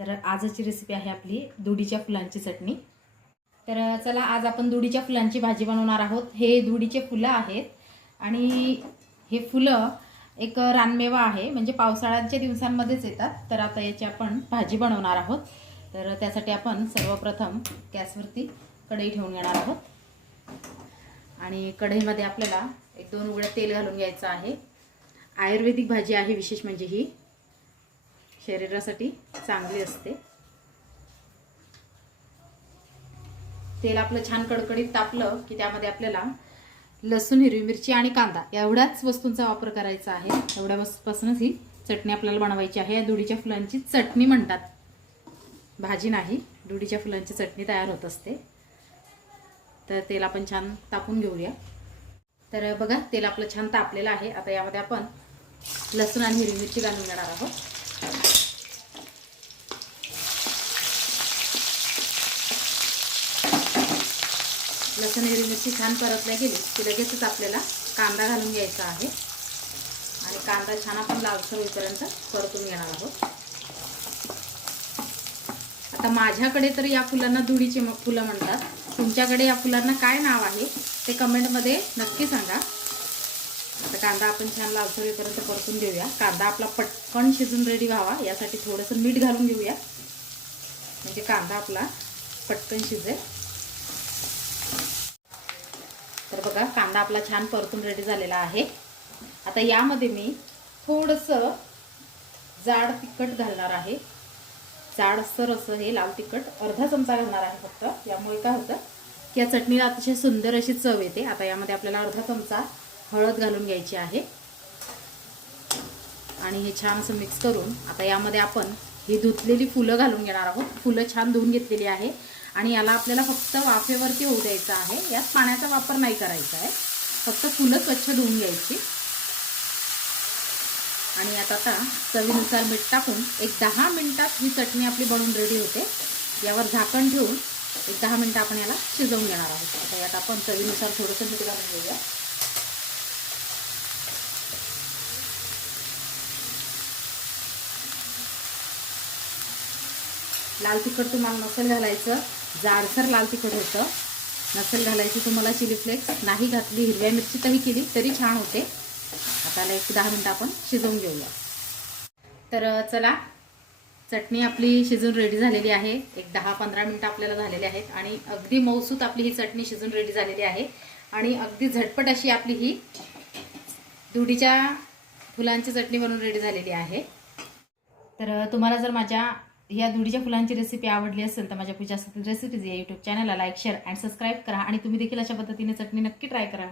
तर आजची रेसिपी आहे आपली दुडीच्या फुलांची चटणी. तर चला आज आपण दुडीच्या फुलांची भाजी बनवणार आहोत. हे दुडीचे फुलं आहेत आणि हे फुलं एक रानमेवा आहे. म्हणजे पावसाळ्याच्या दिवसांमध्येच येतात. तर आता याची आपण भाजी बनवणार आहोत. तर त्यासाठी आपण सर्वप्रथम गॅसवरती कढई ठेवून घेणार आहोत. आणि कढईमध्ये आपल्याला एक दोन उघड्या तेल घालून घ्यायचं आहे. आयुर्वेदिक भाजी आहे विशेष म्हणजे ही. शरीरासाठी चांगली असते. तेल आपलं छान कडकडीत तापलं की त्यामध्ये आपल्याला लसूण हिरवी मिरची आणि कांदा एवढ्याच वस्तूंचा वापर करायचा आहे. एवढ्या वस्तूपासूनच ही चटणी आपल्याला बनवायची आहे. या दुडीच्या फुलांची चटणी म्हणतात. भाजी नाही दुडीच्या फुलांची चटणी तयार होत असते. तर तेल आपण छान तापून घेऊया. तर बघा तेल आपलं छान तापलेलं आहे. आता यामध्ये आपण लसूण आणि हिरवी मिरची घालून घेणार आहोत. लसणेरी मिरची छान परतल्या गेली. की लगेचच आपल्याला कांदा घालून घ्यायचा आहे. आणि कांदा छान आपण लालसर होईपर्यंत परतून घेणार आहोत. आता माझ्याकडे तर या फुलांना दुडीची फुलं म्हणतात. तुमच्याकडे या फुलांना काय नाव आहे ते कमेंटमध्ये नक्की सांगा. आता कांदा आपण छान लालसर होईपर्यंत परतून घेऊया. कांदा आपला पटकन शिजून रेडी व्हावा. यासाठी थोडंसं मीठ घालून घेऊया. म्हणजे कांदा आपला पटकन शिजेल. तर बघा कांदा आपला छान परतून रेडी झालेला आहे. आता यामध्ये मी थोडंसं जाड तिखट घालणार आहे. जाडसर असं हे लाल तिखट अर्धा चमचा घालणार आहे फक्त. यामुळे काय होतं की या चटणीला अतिशय सुंदर अशी चव येते. आता यामध्ये आपल्याला अर्धा चमचा हळद घालून घ्यायची आहे. आणि हे छान असं मिक्स करून आता यामध्ये आपण ही धुतलेली फुलं घालून घेणार आहोत. फुलं छान धुवून घेतलेली आहे. आणि याला आपल्याला फक्त वाफेवरती होऊ द्यायचं आहे. यात पाण्याचा वापर नाही करायचा आहे. फक्त फुलं स्वच्छ धुवून घ्यायची. आणि यात आता चवीनुसार मीठ टाकून एक दहा मिनटात ही चटणी आपली बनवून रेडी होते. यावर झाकण ठेवून एक दहा मिनटं आपण याला शिजवून घेणार आहोत. आता यात आपण चवीनुसार थोडंसं मीठ घालून घेऊया. लाल तिखट तुम्हाला नसेल घालायचं. जाडसर लाल तिखट होतं. नसेल घालायची तुम्हाला चिली फ्लेक्स. नाही घातली हिरव्या मिरची तरी केली तरी छान होते. आता एक दहा मिनटं आपण शिजवून घेऊया. तर चला. चटणी आपली शिजून रेडी झालेली आहे. एक दहा पंधरा मिनटं आपल्याला झालेली आहेत. आणि अगदी मौसूत आपली ही चटणी शिजून रेडी झालेली आहे. आणि अगदी झटपट अशी आपली ही दुडीच्या फुलांची चटणी बनवून रेडी झालेली आहे. तर तुम्हाला जर माझ्या या दुडीच्या फुलांची रेसिपी आवडली असेल तर माझ्या पूजा रेसिपीज या यूट्यूब चॅनलला लाईक शेअर अँड सबस्क्राईब करा. आणि तुम्ही देखील अशा पद्धतीने चटणी नक्की ट्राय करा.